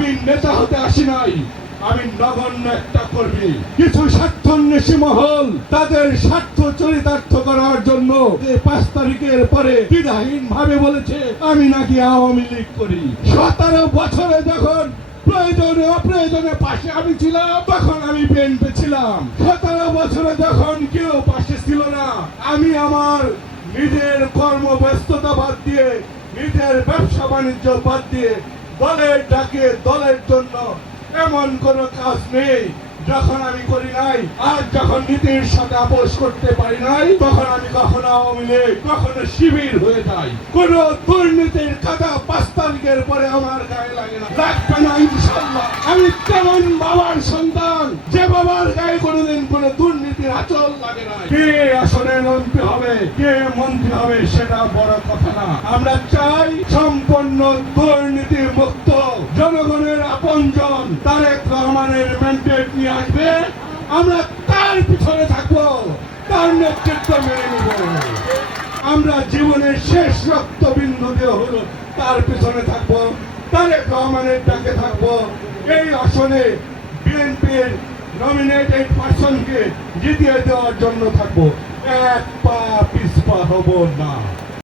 আমি নেতা হতে আসি নাই। আমি নগণ্য একটা কর্মী। কিছু স্বার্থন্বেষী মহল তাদের স্বার্থ চরিতার্থ করার জন্য পাঁচ তারিখের পরে দ্বিধাহীন ভাবে বলেছে, আমি নাকি আওয়ামী লীগ করি। সতেরো বছরে যখন প্রয়োজনে অপ্রয়োজনে পাশে আমি ছিলাম, তখন আমি বিএনপি ছিলাম। সতেরো বছরে যখন কেউ পাশে ছিল না, আমি আমার নিজের কর্মব্যস্ততা বাদ দিয়ে, নিজের ব্যবসা বাণিজ্য বাদ দিয়ে দলের ডাকে দলের জন্য এমন কোন কাজ নেই। যখন আমি করি নাই, আর যখন নীতির সাথে আপোষ করতে পারি নাই, তখন আমি কখনো আওয়ামী লীগ, কখনো শিবির হয়ে যাই। কোন দুর্নীতির কথা পাঁচ তারিখের পরে আমার গায়ে লাগে না। লাগবে না ইনশাল্লাহ আমি তেমন বাবার সন্তান যে বাবার গায়ে কোনোদিন কোন কে আসলে মন্ত্রী হবে, কে মন্ত্রী হবে সেটা বড় কথা না। আমরা চাই সম্পূর্ণ দুর্নীতি মুক্ত, জনগণের আপনজন তারেক রহমানের ম্যান্ডেট নিয়ে আসবে। আমরা তার পিছনে থাকব, তার নেতৃত্ব মেনে নিব। আমরা জীবনের শেষ রক্তবিন্দু দিয়ে হলো তার পিছনে থাকব, তারেক রহমানের ডাকে থাকব। এই আসনে বিএনপির নমিনেটেড পার্সনকে জিতিয়ে দেওয়ার জন্য থাকব। এক পা পিছপা হব না।